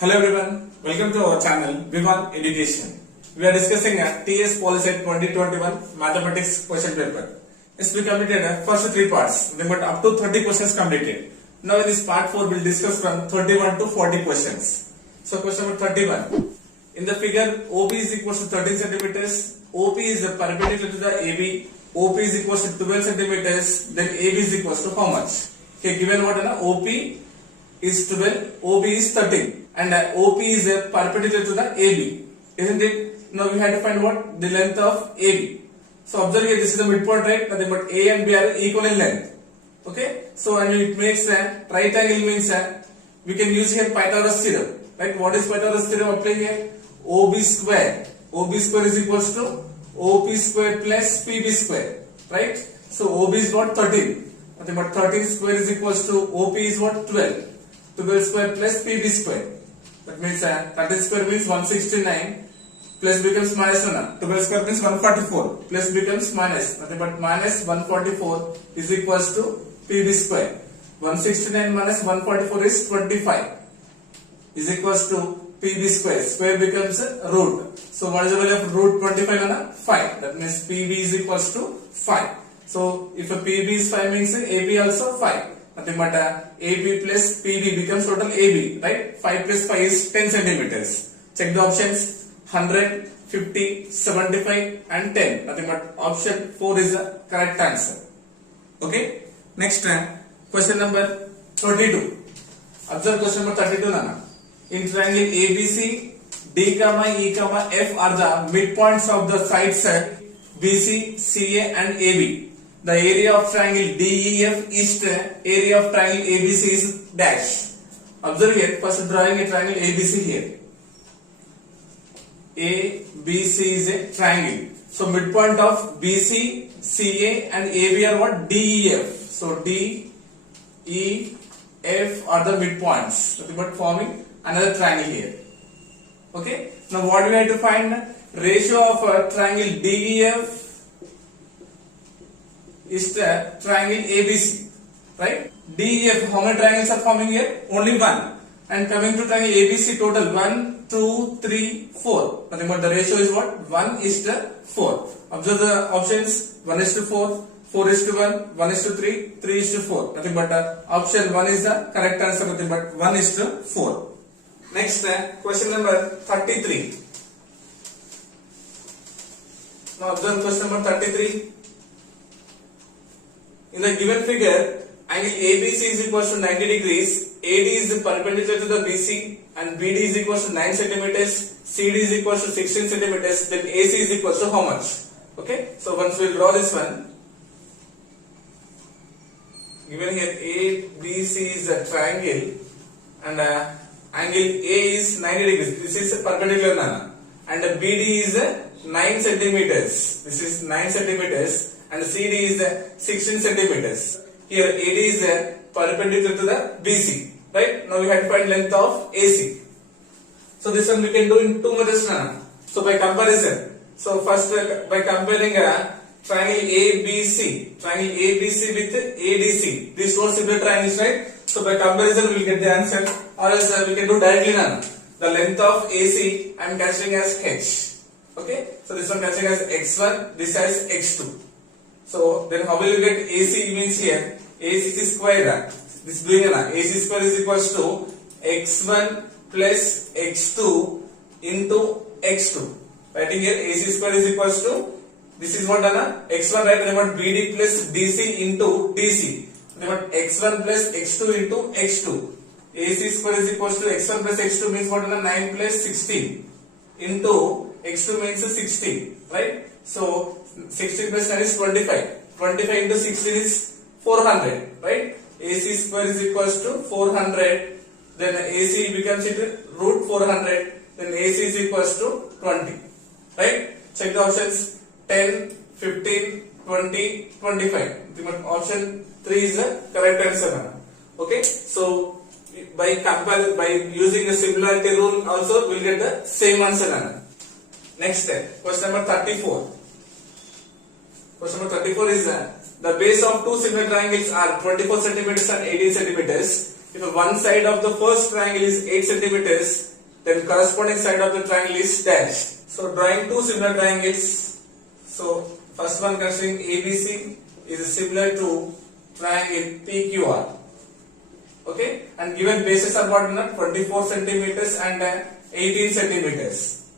Hello everyone, welcome to our channel Vivan Education. We are discussing a TS Polyset 2021 Mathematics question paper. Yes, we completed first three parts. We got up to 30 questions completed. Now in this part 4 we will discuss from 31 to 40 questions. So question number 31. In the figure OB is equal to 13 centimeters, OP is perpendicular to the AB, OP is equal to 12 centimeters, then AB is equal to how much? Okay, given what OP is 12, OB is 13 and OP is perpendicular to the AB, isn't it? Now we have to find what? The length of AB. So observe here, this is the midpoint, right? Nothing but A and B are equal in length. Okay, so and it makes a right angle means we can use here Pythagoras theorem, right? What is Pythagoras theorem? Apply here. OB square is equals to OP square plus PB square, right? So OB is what? 13. Nothing but 13 square is equals to OP is what? 12. 12 square plus PB square. That means 13 square means 169 plus becomes minus 1. 12 square means 144 plus becomes minus. Nothing but minus 144 is equals to PB square. 169 minus 144 is 25 is equals to PB square. Square becomes root. So what is the value of root 25? 5. That means PB is equals to 5. So if a PB is 5 means AB also 5. Nothing but AB plus PB becomes total AB, right? 5 plus 5 is 10 centimeters. Check the options. 100, 50, 75 and 10. Nothing but option 4 is the correct answer. Okay. Next question number 32. Observe question number 32 Nana. In triangle ABC, D, E, F are the midpoints of the sides BC, CA and AB. The area of triangle DEF is area of triangle ABC is dash. Observe here, first drawing a triangle ABC here. ABC is a triangle. So midpoint of BC, CA and AB are what? DEF. So D, E, F are the midpoints. Nothing but forming another triangle here. Okay. Now what do we have to find? Ratio of a triangle DEF is the triangle ABC, right? DEF, how many triangles are forming here? Only one. And coming to triangle ABC, total 1, 2, 3, 4. Nothing but the ratio is what? 1 is to 4. Observe the options. 1 is to 4, 4 is to 1, 1 is to 3, 3 is to 4. Nothing but option 1 is the correct answer. Nothing but 1 is to 4. Next question number 33. Now observe question number 33. In the given figure, angle ABC is equal to 90 degrees, AD is perpendicular to the BC and BD is equal to 9 centimeters, CD is equal to 16 centimeters, then AC is equal to how much? Okay, so once we draw this one, given here ABC is a triangle and angle A is 90 degrees, this is perpendicular and BD is 9 centimeters, this is 9 centimeters. And CD is 16 centimeters. Here AD is perpendicular to the BC. Right? Now we have to find length of AC. So this one we can do in two methods now. So by comparison. So first by comparing triangle ABC with ADC. These four similar triangles, right? So by comparison we will get the answer. Or else we can do directly now. The length of AC I am considering as H. Okay? So this one considering as X1, this as X2. So then how will you get AC means here AC square, this doing AC square is equals to x1 plus x2 into x2. Writing here AC square is equals to, this is what x1, right? Remember BD plus DC into DC. Remember x1 plus x2 into x2. AC square is equals to x1 plus x2 means what? 9 plus 16 into x2 means 16, right? So 16 plus 9 is 25. 25 into 16 is 400, right? AC square is equals to 400. Then AC becomes root 400. Then AC is equals to 20, right? Check the options. 10, 15, 20, 25. The option 3 is the correct answer. Okay. So by using the similarity rule also we will get the same answer. Next step. Question number 34. Question number 34 is the base of two similar triangles are 24 centimeters and 18 centimeters. If one side of the first triangle is 8 centimeters then corresponding side of the triangle is dash. So drawing two similar triangles. So first one considering ABC is similar to triangle PQR. Okay, and given bases are what, 24 centimeters and 18 centimeters.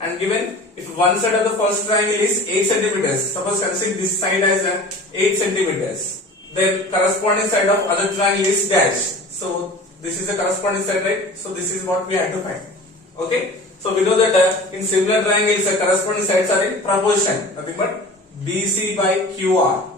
And given if one side of the first triangle is 8 centimeters, suppose considering this side as 8 centimeters, then corresponding side of other triangle is dash. So this is the corresponding side, right? So this is what we have to find. Okay, so we know that in similar triangles the corresponding sides are in proportion, nothing but BC by QR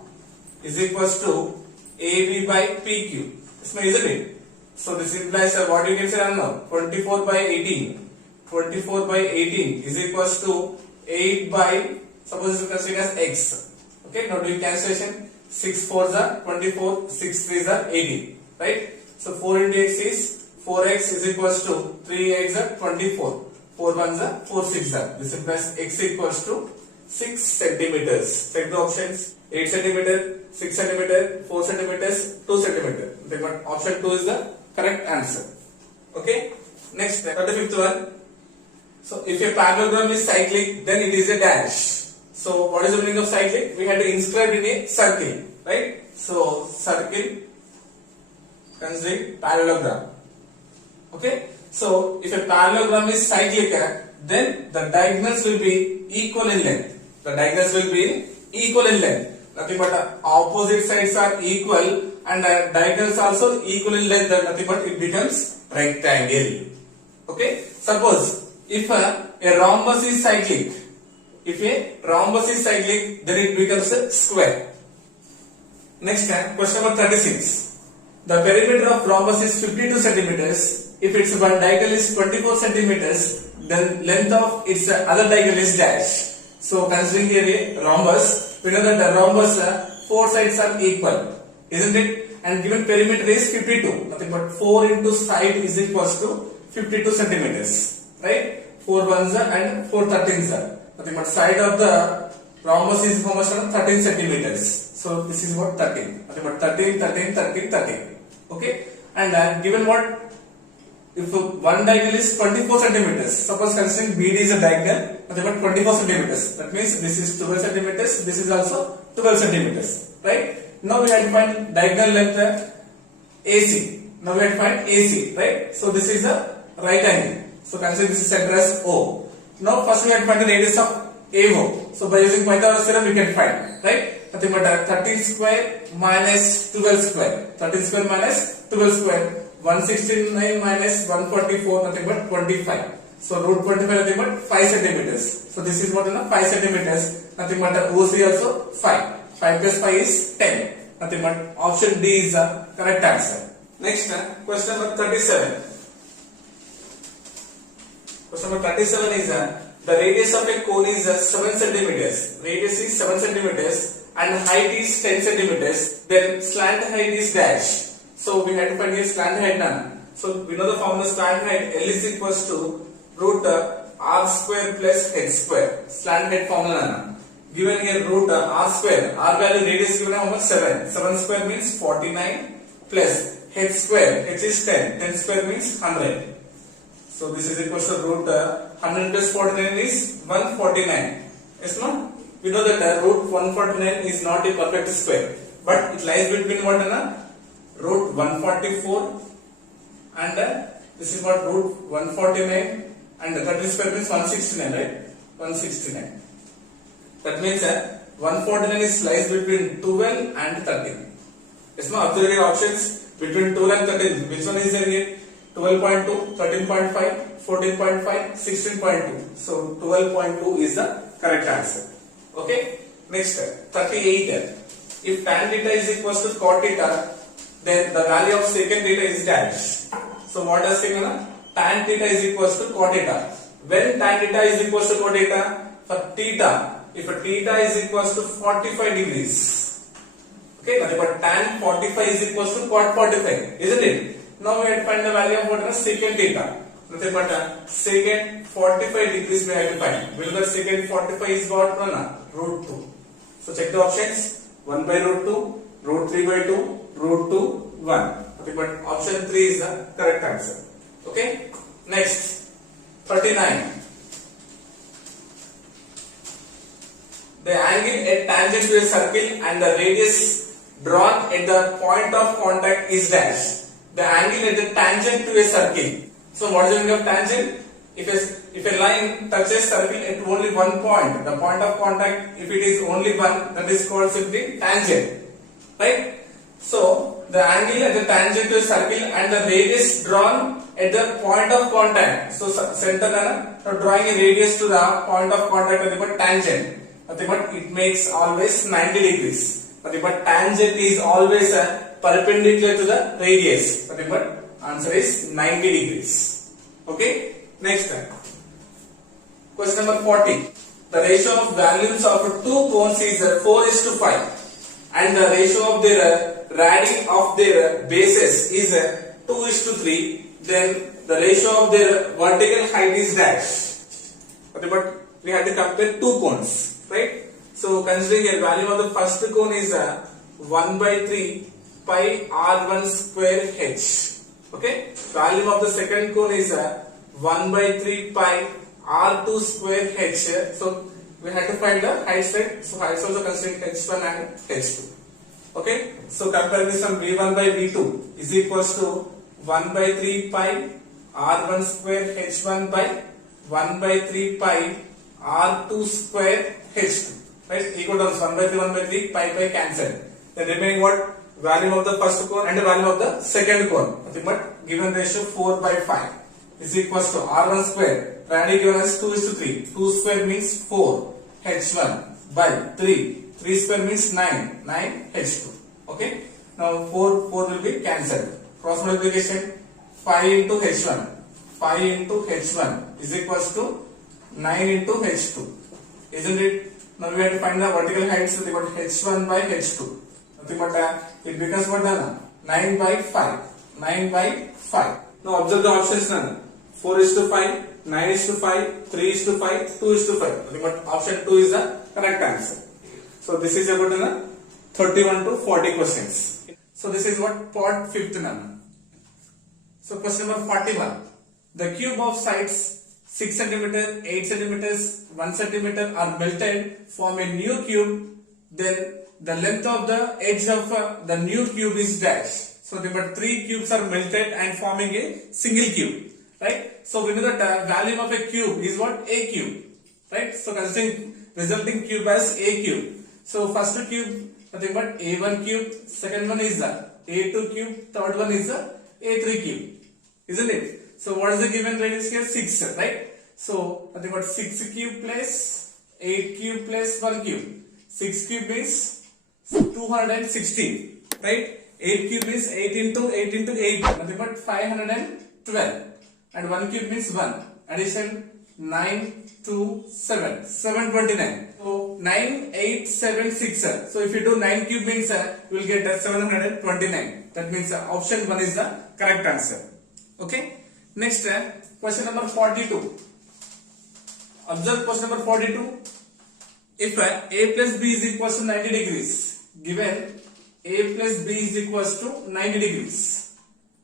is equals to AB by PQ. Isn't it? So this implies what you can say now, 24 by 18. 24 by 18 is equals to 8 by, suppose you consider as x. Okay, now doing cancellation, 6 4s are 24, 6 3s are 18, right? So 4 into x is 4x is equals to 3 x are 24, 4 1s are 4 6 are. This implies x equals to 6 centimeters. Check the options: 8 centimeter, 6 centimeter, 4 centimeters, 2 centimeter. But option 2 is the correct answer. Okay. Next, 35th one. So if a parallelogram is cyclic, then it is a dash. So what is the meaning of cyclic? We had to inscribe in a circle, right? So circle considering parallelogram. Okay. So if a parallelogram is cyclic, then the diagonals will be equal in length. The diagonals will be equal in length. Nothing but opposite sides are equal and diagonals also equal in length. Nothing but it becomes rectangle. Okay. Suppose if a rhombus is cyclic, then it becomes a square. Next, question number 36. The perimeter of rhombus is 52 centimeters. If its one diagonal is 24 centimeters, then length of its other diagonal is dash. So considering here a rhombus, we know that the rhombus four sides are equal, isn't it? And given perimeter is 52, nothing but 4 into side is equals to 52 centimeters, right? 4 1s and 4 13s are. Nothing but side of the rhombus is how much? 13 centimeters. So this is what 13. Nothing but 13, 13, 13, 13. Okay? And given what? If one diagonal is 24 centimeters, suppose considering BD is a diagonal, nothing but 24 centimeters. That means this is 12 centimeters, this is also 12 centimeters, right? Now we have to find diagonal length AC. Now we have to find AC, right? So this is a right angle. So consider this is center as O. Now first we have to find the radius of AO. So by using Pythagoras theorem we can find, right? Nothing but 13 square minus 12 square. 13 square minus 12 square. 169 minus 144, nothing but 25. So root 25, nothing but 5 centimeters. So this is what 5 centimeters. Nothing but OC also 5. 5 plus 5 is 10. Nothing but option D is the correct answer. Next, question number 37. Question number 37 is the radius of a cone is 7 centimeters. Radius is 7 centimeters and height is 10 centimeters. Then slant height is dash. So we had to find here slant height now. So we know the formula slant height L is equals to root r square plus h square. Slant height formula now. Given here root r square, r value radius given how much? 7. 7 square means 49 plus h square, h is 10. 10 square means 100. So this is equals to root 100 plus 49 is 149. Yes, no? We know that root 149 is not a perfect square, but it lies between what and root 144 and this is what root 149 and 30 square means 169, right? 169. That means 149 is lies between 12 and 13. Yes, no? Observe your options between 12 and 13. Which one is there here? 12.2, 13.5, 14.5, 16.2. So 12.2 is the correct answer. Okay. Next, 38. If tan theta is equals to cot theta, then the value of secant theta is dash. So what does it mean? Tan theta is equals to cot theta. When tan theta is equals to cot theta, for theta, if a theta is equals to 45 degrees, okay, but tan 45 is equals to cot 45, isn't it? Now we have to find the value of what is secant theta. Nothing but secant 45 degrees we have to find. We know that secant 45 is what? Root 2. So check the options. 1 by root 2, root 3 by 2, root 2, 1. Okay, but option 3 is the correct answer. Okay. Next, 39. The angle at tangent to a circle and the radius drawn at the point of contact is dash. The angle at the tangent to a circle. So what is the meaning of tangent? If a line touches circle at only one point, the point of contact, if it is only one, that is called simply tangent, right? So the angle at the tangent to a circle and the radius drawn at the point of contact. So center drawing a radius to the point of contact is called tangent. But it makes always 90 degrees. But tangent is always perpendicular to the radius. But answer is 90 degrees. Okay. Next time. Question number 40. The ratio of values of two cones is 4:5, and the ratio of their radii of their bases is 2:3. Then the ratio of their vertical height is dash. But we have to compare two cones, right? So considering a value of the first cone is 1/3 pi r1 square h. Okay. Value of the second cone is 1/3 pi r2 square h. So we have to find the height side. So height also considering h1 and h2. Okay. So compare this one, v1 by v2 is equals to 1/3 pi r1 square h1 by 1/3 pi r2 square h2. Right? Equal to 1/3 pi cancel. Then remaining what? Value of the first cone and the value of the second cone. Nothing but given ratio 4/5 is equals to r1 square. Radii given as 2:3. 2 square means 4 h1 by 3. 3 square means 9. 9 h2. Okay. Now 4 will be cancelled. Cross multiplication 5 into h1. 5 into h1 is equals to 9 into h2. Isn't it? Now we have to find the vertical height. So they got h1 by h2. Nothing but it becomes what? 9 by 5. 9 by 5. Now observe the options now. 4:5, 9:5, 3:5, 2:5. Nothing but option 2 is the correct answer. So this is about 31 to 40 questions. So this is what part 5th now. So question number 41. The cube of sides 6 cm, 8 cm, 1 cm are melted, form a new cube. Then the length of the edge of the new cube is dash. So there were 3 cubes are melted and forming a single cube, right? So we know that value of a cube is what? A cube, right? So considering resulting cube as A cube. So first cube nothing but A1 cube, second one is the A2 cube, third one is the A3 cube, isn't it? So what is the given radius here? 6, right? So nothing but 6 cube plus 8 cube plus 1 cube. 6 cube means 216, right? 8 cube means 8 into 8 into 8, nothing but 512. And 1 cube means 1. Addition 9 to 7, 729. So 9876. So if you do 9 cube means you will get 729. That means option 1 is the correct answer. Okay. Next question number 42. Observe question number 42. If a plus b is equals to 90 degrees, given a plus b is equals to 90 degrees,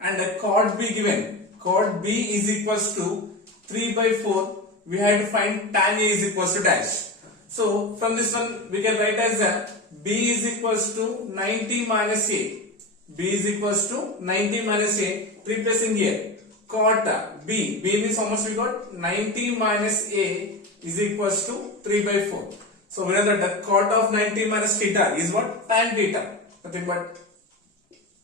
and chord b given, chord b is equals to 3/4, we have to find tan a is equals to dash. So from this one we can write as b is equals to 90 minus a. B is equals to 90 minus a. Replacing here cot b. B means how much we got? 90 minus a is equals to 3/4. So we know that the cot of 90 minus theta is what? Tan theta. Nothing but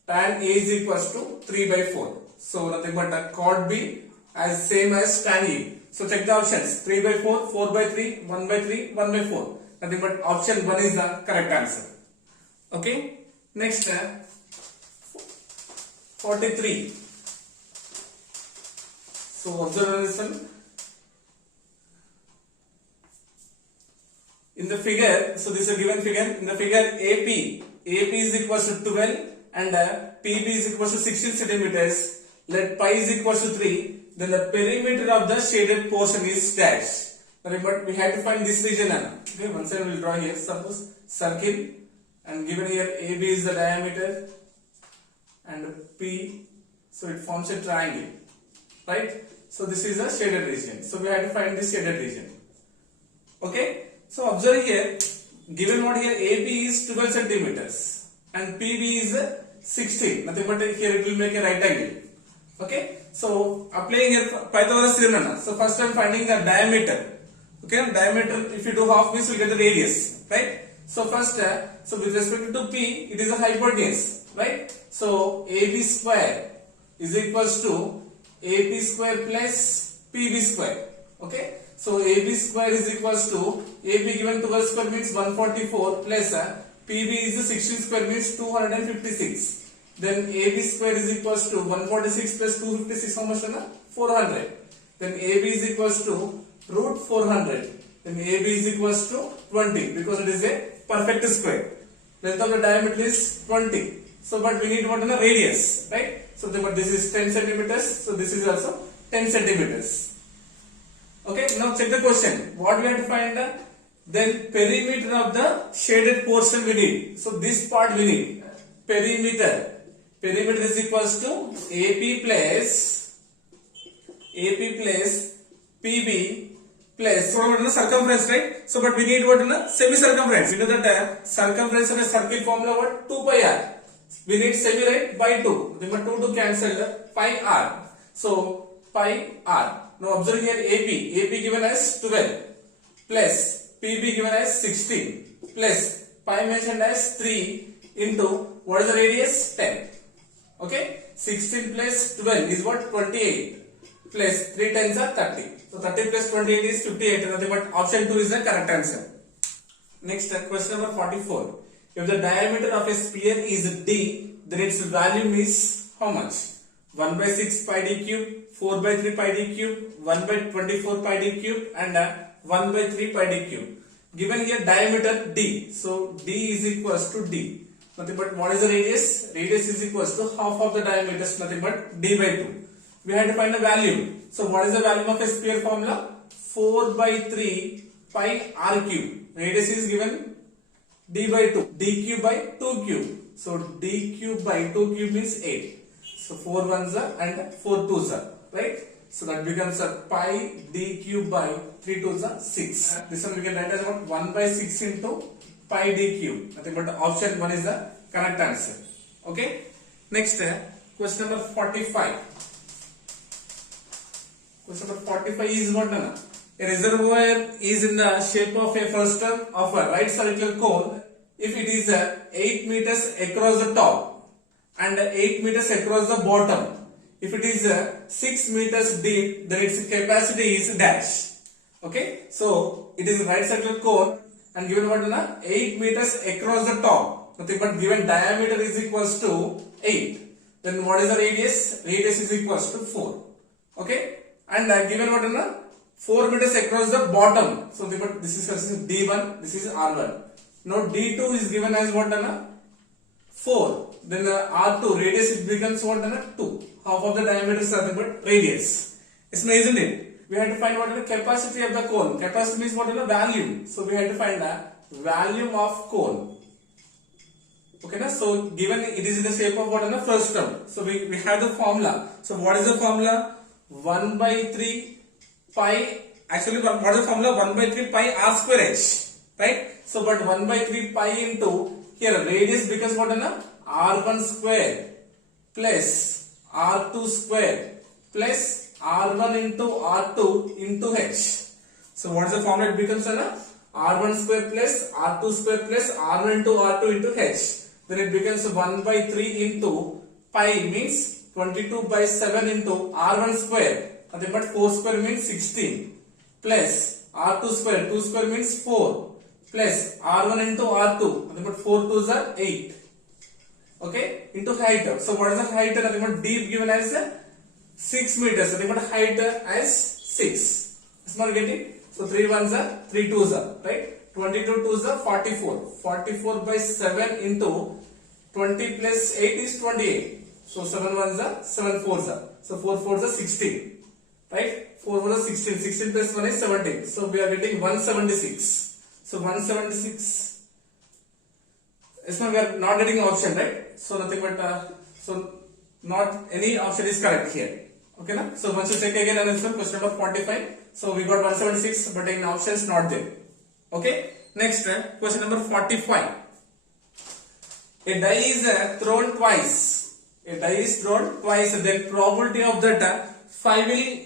tan a is equals to 3/4. So nothing but the cot b as same as tan a. So check the options. 3/4, 4/3, 1/3, 1/4. Nothing but option 1 is the correct answer. Okay. Next 43. So observe this one. In the figure, so this is a given figure. In the figure AP is equals to 12 and PB is equals to 16 centimeters. Let pi is equals to 3. Then the perimeter of the shaded portion is dash. But we have to find this region. Okay, one side we will draw here. Suppose circle, and given here AB is the diameter and P, so it forms a triangle, right? So this is a shaded region. So we have to find this shaded region. Okay. So observe here, given what here AB is 12 centimeters and PB is 16. Nothing but here it will make a right angle. Okay. So applying here Pythagoras theorem. So first I am finding the diameter. Okay. Diameter, if you do half means you get the radius. Right. So first, so with respect to P, it is a hypotenuse. Right. So AB square is equals to AP square plus PB square. Okay. So AB square is equals to AB given 12 square means 144 plus PB is 16 square means 256. Then AB square is equals to 146 plus 256 how much? 400. Then AB is equals to root 400. Then AB is equals to 20 because it is a perfect square. Length of the diameter is 20. So but we need what in a radius, right? So but this is 10 centimeters. So this is also 10 centimeters. Okay, now check the question. What we have to find? Then perimeter of the shaded portion we need. So this part we need. Perimeter. Perimeter is equals to AP plus PB plus so what is the circumference, right? So but we need what in a semi circumference. We know that circumference of a circle formula what 2 pi r. We need semi, right, by 2. Remember 2 to cancel pi r. So pi r. Now observe here AP given as 12 plus PB given as 16 plus pi mentioned as 3 into what is the radius 10. Okay, 16 plus 12 is what 28 plus 3 times are 30. So 30 plus 28 is 58. Nothing but option 2 is the correct answer. Next question number 44. If the diameter of a sphere is d, then its volume is how much? 1 by 6 pi d cube, 4 by 3 pi d cube, 1 by 24 pi d cube and 1 by 3 pi d cube. Given here diameter d, so d is equals to d. Nothing but what is the radius? Radius is equals to half of the diameter, nothing but d by 2. We have to find the value. So what is the value of a sphere formula? 4 by 3 pi r cube. Radius is given d by 2. d cube by 2 cube. So d cube by 2 cube means 8. So 4 ones are and 4 twos are, right? So that becomes a pi d cube by 3 twos are 6. This one we can write as about 1 by 6 into pi d cube. Nothing but option 1 is the correct answer. Okay. Next question number 45. Question number 45 is what? A reservoir is in the shape of a frustum of a right circular cone if it is 8 meters across the top and 8 meters across the bottom. If it is 6 meters deep, then its capacity is dash. Okay, so it is a right circular cone and given what? 8 meters across the top. Nothing but given diameter is equals to 8. Then what is the radius? Radius is equals to 4. Okay, and given what? 4 meters across the bottom. So this is considered D1, this is R1. Now D2 is given as what? 4. Then R2 radius it becomes what? 2. Half of the diameter is nothing but radius. Isn't it? We have to find what is the capacity of the cone. Capacity means what is the volume. So we have to find the volume of cone. Okay, na? So given it is in the shape of what? Frustum. So we have the formula. So what is the formula? 1 by 3 pi. Actually, what is the formula? 1 by 3 pi r square h. Right? So but 1 by 3 pi into here radius becomes what? R1 square plus R2 square plus R1 into R2 into H. So what is the formula? It becomes R1 square plus R2 square plus R1 into R2 into H. Then it becomes 1 by 3 into pi means 22 by 7 into R1 square. Nothing but 4 square means 16 plus R2 square. 2 square means 4 plus R1 into R2. Nothing but 4 twos are 8. Okay, into height. So what is the height? Nothing but deep given as 6 meters. Nothing but height as 6. Is not getting? So 3 ones are 3 twos are, right? 22 twos are 44. 44 by 7 into 20 plus 8 is 28. So 7 ones are 7 fours are. So 4 fours are 16. Right? 4 fours are 16. 16 plus 1 is 17. So we are getting 176. So 176. It's not, we are not getting option, right? So nothing but so not any option is correct here. Okay, na? So once you check again answer, question number 45. So we got 176, but in options not there. Okay. Next, question number 45. A die is thrown twice. A die is thrown twice. Then probability of that 5 will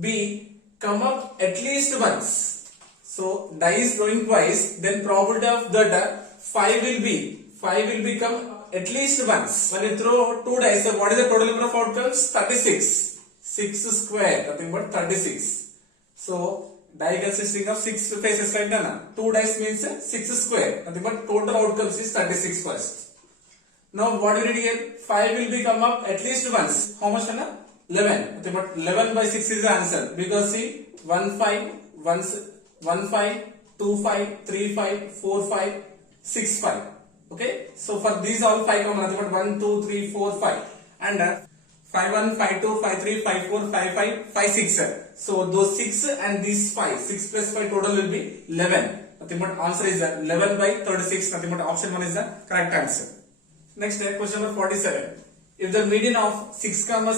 be come up at least once. So die is throwing twice. Then probability of that 5 will become at least once. When you throw two dice, so what is the total number of outcomes? 36. 6 square, nothing but 36. So die consisting of 6 faces, right? Now 2 dice means 6 square, nothing but total outcomes is 36 first. Now what we did here? 5 will be come up at least once. How much? 11. Nothing but 11 by 6 is the answer. Because see 1 5, 1 5, 2 5, 3 5, 4 5, 6 5. Okay. So for these all 5 come nothing but 1, 2, 3, 4, 5. And 5 1, 5 2, 5 3, 5 4, 5 5, 5 6. So those 6 and these 5. 6 plus 5 total will be 11. Nothing but answer is 11 by 36. Nothing but option 1 is the correct answer. Next, question number 47. If the median of 6, 7,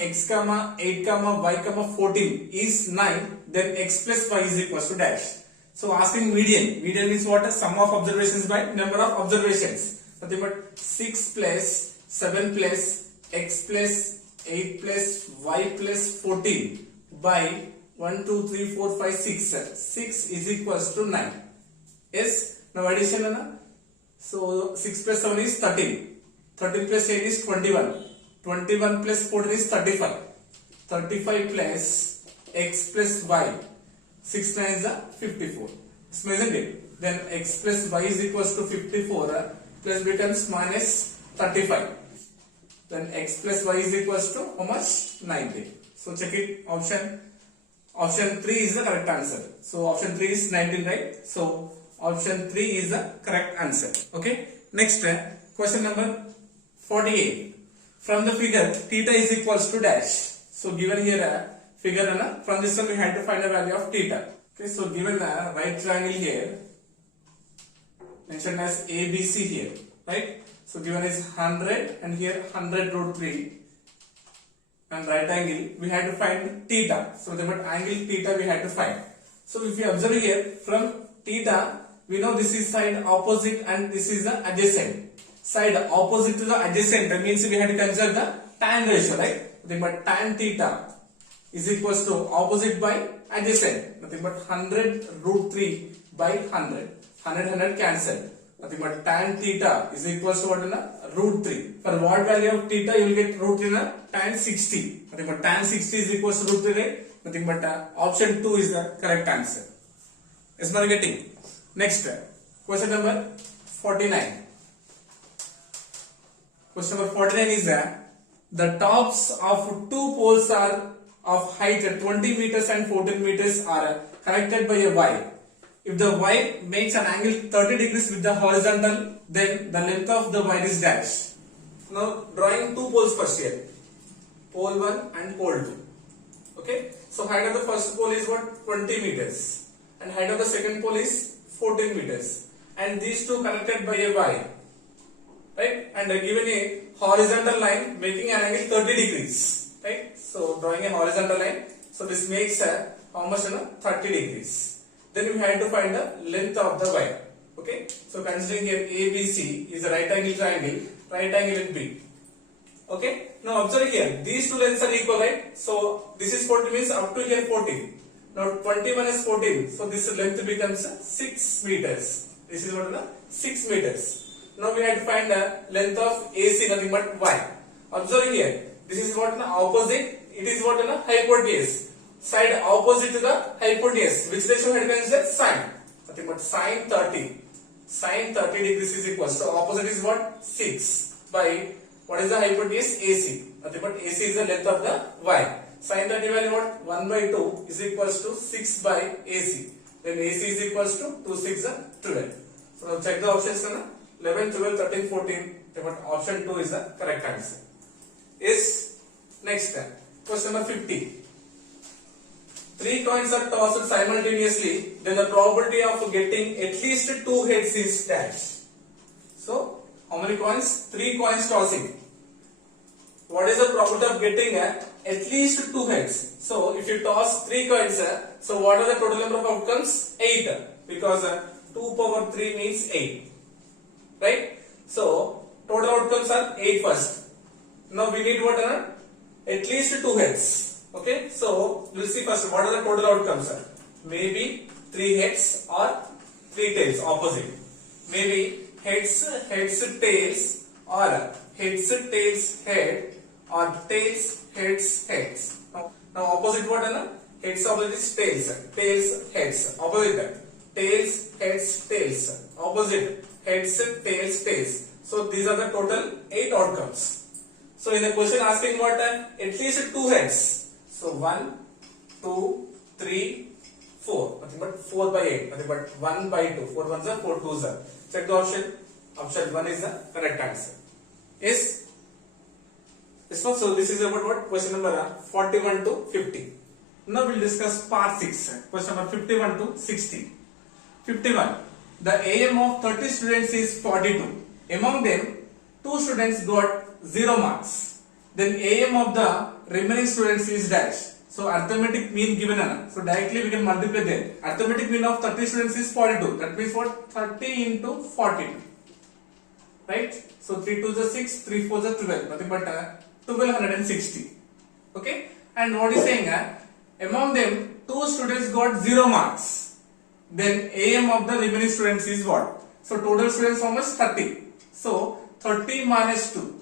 x, 8, y, 14 is 9, then x plus y is equal to dash. So asking median. Median is what? Sum of observations by number of observations. Nothing but 6 plus 7 plus x plus 8 plus y plus 14 by 1, 2, 3, 4, 5, 6. 6 is equals to 9. Yes. Now addition. So 6 plus 7 is 13. 13 plus 8 is 21. 21 plus 14 is 35. 35 plus x plus y. 6 9 is 54. Isn't it? Then x plus y is equals to 54 plus becomes minus 35. Then x plus y is equals to how much? 90. So check it. Option 3 is the correct answer. So option 3 is 19, right? So option 3 is the correct answer. Okay. Next, question number 48. From the figure, theta is equals to dash. So given here a figure, from this one we had to find the value of theta. Okay. So given a right triangle here, mentioned as ABC here, right? So given is 100 and here 100 root 3 and right angle, we had to find theta. So the angle theta we had to find. So if you observe here, from theta, we know this is side opposite and this is the adjacent. Side opposite to the adjacent means we had to consider the tan ratio, right? Nothing but tan theta is equals to opposite by adjacent. Nothing but 100 root 3 by 100. 100 cancel. Nothing but tan theta is equals to what? Root 3. For what value of theta you will get root 3 tan 60. Nothing but tan 60 is equals to root 3, right? Nothing but option 2 is the correct answer. Is not getting. Next, question number 49. Question number 49 is the tops of two poles are of height 20 meters and 14 meters are connected by a Y. If the Y makes an angle 30 degrees with the horizontal, then the length of the wire is dash. Now drawing two poles first here. Pole 1 and pole 2. Okay. So height of the first pole is what? 20 meters. And height of the second pole is 14 meters. And these two connected by a Y. Right? And given a horizontal line making an angle 30 degrees. Right? So drawing a horizontal line. So this makes how much? 30 degrees. Then we had to find the length of the wire. Okay. So considering here ABC is a right angle triangle. Right angle in B. Okay. Now observe here. These two lengths are equal, right? So this is 40 means up to here 14. Now 21 is 14. So this length becomes 6 meters. This is what? 6 meters. Now we have to find the length of AC, nothing but Y. Observe here. This is what? Opposite. It is what? Hypotenuse. Side opposite to the hypotenuse. Which ratio had considered? Sine. Nothing but sine 30. Sine 30 degrees is equal. So opposite is what? 6 by what is the hypotenuse? AC. Nothing but AC is the length of the Y. Sine 30 value what? 1 by 2 is equals to 6 by AC. Then AC is equals to 2 6 12. So now check the options. 11, 12, 13, 14. But option 2 is the correct answer. Is next question number 50. 3 coins are tossed simultaneously, then the probability of getting at least 2 heads is dash. So how many coins? 3 coins tossing. What is the probability of getting at least 2 heads. So if you toss 3 coins, so what are the total number of outcomes? 8, because 2 power 3 means 8, right? So total outcomes are 8 first. Now we need what? At least 2 heads. Okay, so we'll see first what are the total outcomes. Maybe 3 heads or 3 tails, opposite. Maybe heads, tails, or heads, tails, head, or tails, heads, heads. Now opposite what? Heads opposite is tails, tails, heads. Opposite that. Tails, heads, tails. Opposite heads, tails, tails. So these are the total 8 outcomes. So in the question asking what? At least 2 heads. So 1, 2, 3, 4. Nothing but 4 by 8. Nothing but 1 by 2. 4 ones are 4 twos are. Check the option. Option 1 is the correct answer. Yes. So this is about what? Question number 41 to 50. Now we'll discuss part 6. Question number 51 to 60. 51. The AM of 30 students is 42. Among them, 2 students got 0 marks. Then AM of the remaining students is dash. So arithmetic mean given. So directly we can multiply them. Arithmetic mean of 30 students is 42. That means what? 30 into 42. Right? So 3 2s are 6, 3 4s are 12. Nothing but 1260. Okay? And what is saying? Among them, 2 students got 0 marks. Then AM of the remaining students is what? So total students how much? 30. So 30 minus 2.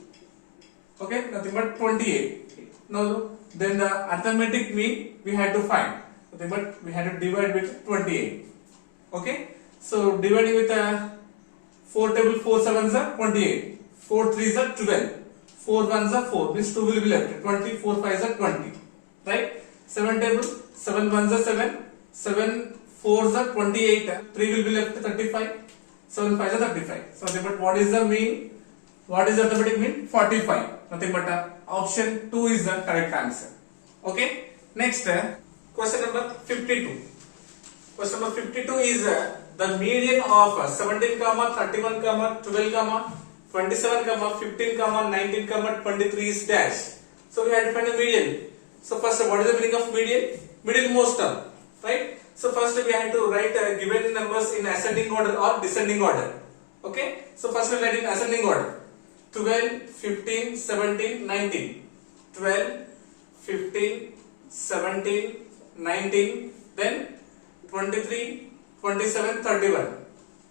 Okay? Nothing but 28. Now then the arithmetic mean we had to find. Nothing but we had to divide with 28. Okay? So dividing with 4 table 4 sevens are 28. 4 threes are 12. 4 ones are 4. Means 2 will be left. 20. 4 fives are 20. Right? 7 table 7 ones are 7. 7 fours are 28. 3 will be left 35. 7 fives are 35. So nothing but what is the mean? What is the arithmetic mean? 45. Nothing but option 2 is the correct answer. Okay. Next question number 52. Question number 52 is the median of 17, 31, 12, 27, 15, 19, 23 is dash. So we had to find the median. So first, what is the meaning of median? Middle most term, right? So first we had to write given numbers in ascending order or descending order. Okay. So first we write in ascending order. 12, 15, 17, 19. 12, 15, 17, 19. Then 23, 27, 31.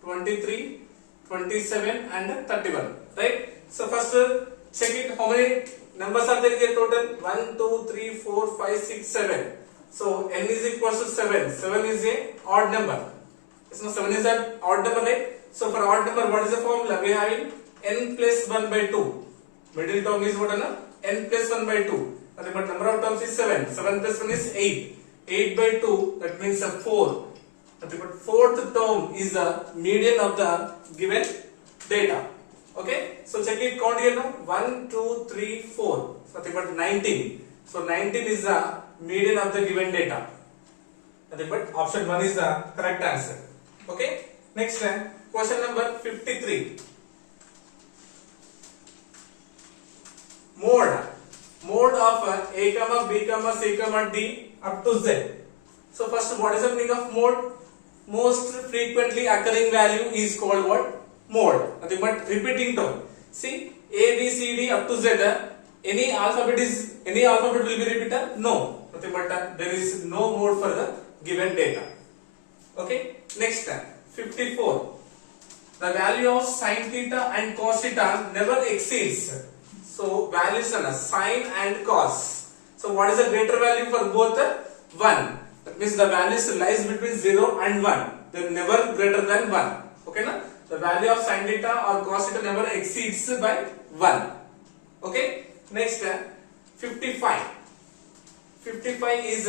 23, 27 and 31. Right? So first check it how many numbers are there here total? 1, 2, 3, 4, 5, 6, 7. So n is equals to 7. 7 is a odd number. So 7 is an odd number, right? So for odd number, what is the formula? We are having n plus 1 by 2. Middle term is what? N plus 1 by 2. But number of terms is 7. 7 plus 1 is 8. 8 by 2, that means 4. But fourth term is the median of the given data. Okay? So check it, count here now. 1, 2, 3, 4. So nothing but 19. So 19 is the median of the given data. Nothing but option 1 is the correct answer. Okay? Next question number 53. Mode of A, B, C, D up to Z. So first, what is the meaning of mode? Most frequently occurring value is called what? Mode. Nothing but repeating term. See, A, B, C, D up to Z. Any alphabet will be repeated? No. Nothing but there is no mode for the given data. Okay. Next, 54. The value of sin theta and cos theta never exceeds. So values are sin and cos. So what is the greater value for both? 1. That means the values lies between 0 and 1. They are never greater than 1. Okay na? The value of sin theta or cos theta never exceeds by 1. Okay. Next 55. 55 is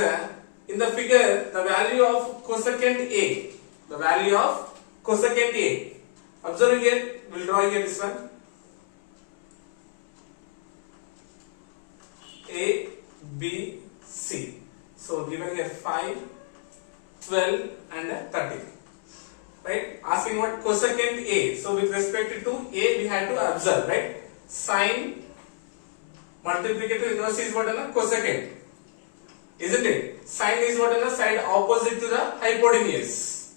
in the figure the value of cosecant A. The value of cosecant A. Observe here. We will draw here this one. A, B, C. So given here 5, 12 and 30. Right? Asking what cosecant A. So with respect to A we had to observe, right? Sin Multiplicative inverse is what? Cosecant. Isn't it? Sine is what? Side opposite to the hypotenuse.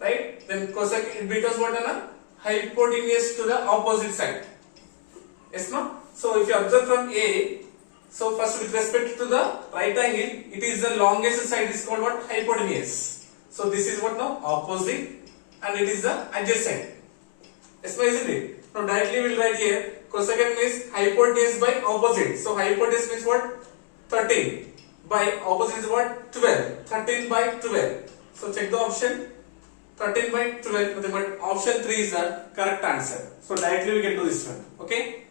Right? Then cosecant it becomes what? Hypotenuse to the opposite side. Yes, no? So if you observe from A, so first with respect to the right angle, it is the longest side is called what? Hypotenuse. So this is what now? Opposite, and it is the adjacent. Yes, no, isn't it? Now directly we will write here, cosecant means hypotenuse by opposite. So hypotenuse means what? 13. By opposite is what? 12. 13 by 12. So check the option. 13 by 12. But option 3 is the correct answer. So directly we can do this one. Okay.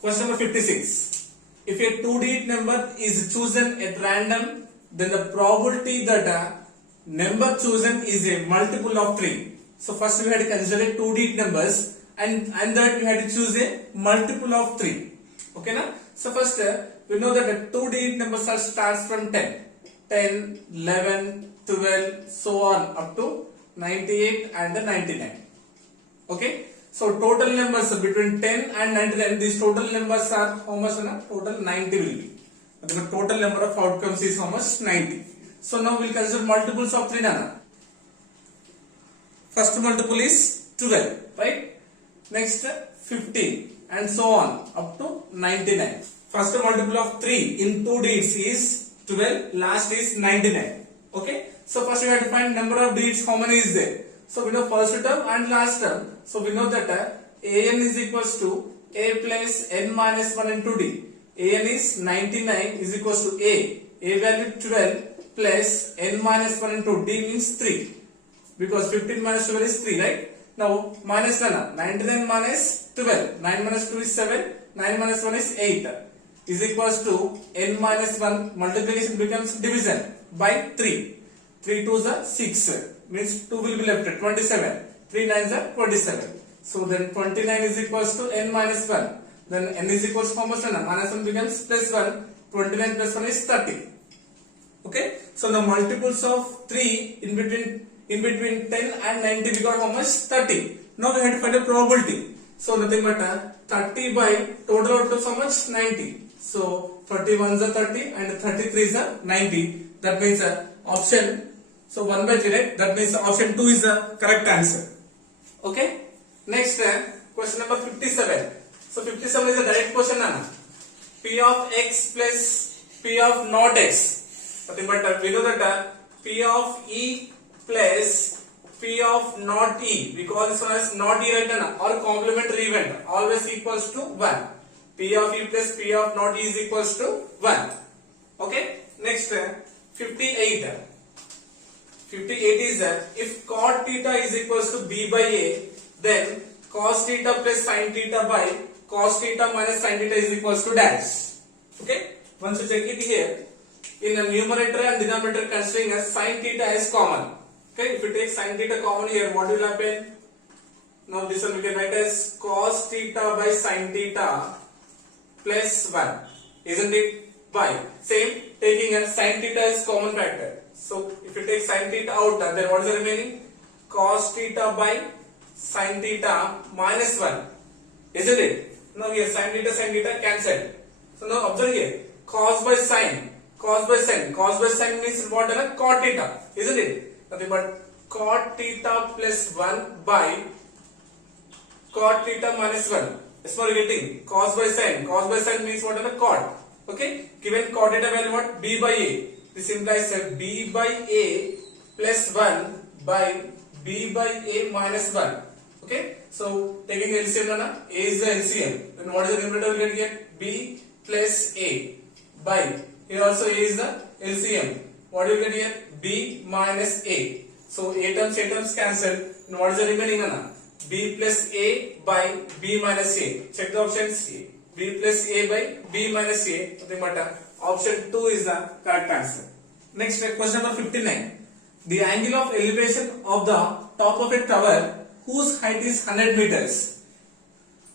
Question number 56. If a 2-digit number is chosen at random, then the probability that a number chosen is a multiple of 3. So first we had to consider 2-digit numbers, and that we had to choose a multiple of 3. Okay na? So first we know that the 2-digit numbers are starts from 10. 10, 11, 12, so on up to 98 and the 99. Okay. So total numbers between 10 and 99, these total numbers are how much? Total 90 will be. The total number of outcomes is how much? 90. So now we will consider multiples of 3 nana. First multiple is 12, right? Next 15 and so on up to 99. First multiple of 3 in 2 digits is 12, last is 99. Okay? So first we have to find number of digits, how many is there? So we know first term and last term. So we know that an is equals to a plus n minus 1 into d. An is 99 is equals to a value 12 plus n minus 1 into d means 3. Because 15 minus 12 is 3, right? Now minus 99 minus 12. 9 minus 2 is 7. 9 minus 1 is 8. Is equals to n minus 1. Multiplication becomes division by 3. 3 2s are 6. Means 2 will be left at 27. 3 9s are 27. So then 29 is equals to n minus 1. Then n is equals to how much? Minus 1 becomes plus 1. 29 plus 1 is 30. Okay. So the multiples of 3 in between 10 and 90 we got how much? 30. Now we have to find a probability. So nothing but 30 by total outcomes how much? 90. So 31 is 30 and 33 is 90. That means option. So 1 by 3, right? That means option 2 is the correct answer. Okay. Next question number 57. So 57 is a direct question. P of x plus P of not x. Nothing but we know that P of e plus P of not e. We call this one as not e, right? Or complementary event. Always equals to 1. P of e plus P of not e is equals to 1. Okay. Next 58. 58 is that if cot theta is equals to b by a, then cos theta plus sin theta by cos theta minus sin theta is equals to dash. Okay. Once you check it here, in the numerator and denominator considering as sin theta is common. Okay. If you take sin theta common here, what will happen? Now this one we can write as cos theta by sin theta plus 1. Isn't it? By same taking a sin theta is common factor. So if you take sin theta out, then what is the remaining? Cos theta by sin theta minus 1. Isn't it? Now here sin theta cancelled. So now observe here. Cos by sin. Cos by sin. Cos by sin means what? Cot theta. Isn't it? Nothing but cot theta plus 1 by cot theta minus 1. That's what we're getting. Cos by sin. Cos by sin means what? Cot. Okay. Given cot theta value what? B by A. This implies that b by a plus 1 by b by a minus 1. Okay. So taking LCM, a is the LCM. Then what is the numerator we can get? B plus a by, here also a is the LCM. What do you get here? B minus a. So a terms cancelled. And what is the remaining? B plus a by b minus a. Check the options. B plus a by b minus a. Nothing but option 2 is the correct answer. Next question number 59. The angle of elevation of the top of a tower whose height is 100 meters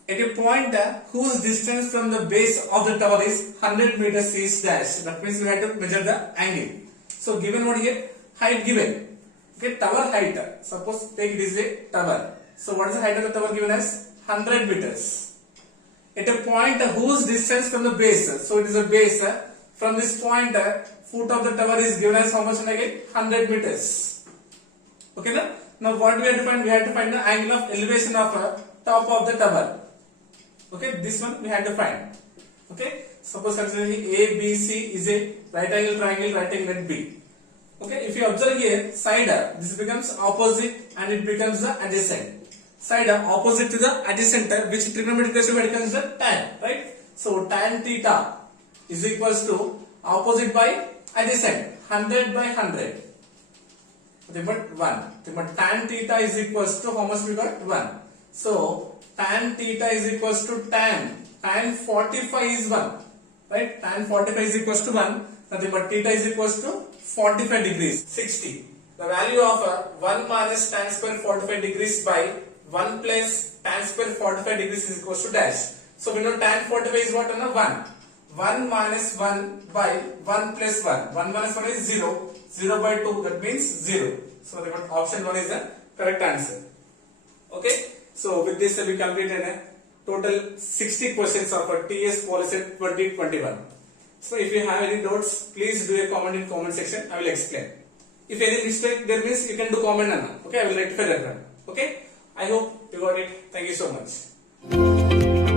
at a point whose distance from the base of the tower is 100 meters is dash. That means we have to measure the angle. So given what here? Height given. Okay, tower height. Suppose take this a tower. So what is the height of the tower given as? 100 meters. at a point whose distance from the base, so it is a base, from this point foot of the tower is given as how much again? 100 meters. Okay, now what we have to find? We have to find the angle of elevation of top of the tower. Okay, this one we have to find. Okay, suppose consider ABC is a right angle triangle, right angle at B. Okay, if you observe here, side this becomes opposite and it becomes the adjacent. Side opposite to the adjacent, which trigonometric ratio becomes the tan, right? So tan theta is equals to opposite by adjacent, 100 by 100. Okay, but 1. But tan theta is equals to how much we got? 1. So tan theta is equals to tan 45 is 1, right? Tan 45 is equals to 1. Nothing but theta is equals to 45 degrees, 60. The value of 1 minus tan square 45 degrees by 1 plus tan square 45 degrees is equals to dash. So we know tan 45 is what? 1. 1 minus 1 by 1 plus 1. 1 minus 1 is 0. 0 by 2, that means 0. So the option 1 is the correct answer. Okay. So with this we completed a total 60 questions of a TS PolySet 2021. So if you have any doubts, please do a comment in comment section. I will explain. If any mistake there means, you can do comment Anna. Okay, I will rectify that one. Okay. I hope you got it. Thank you so much.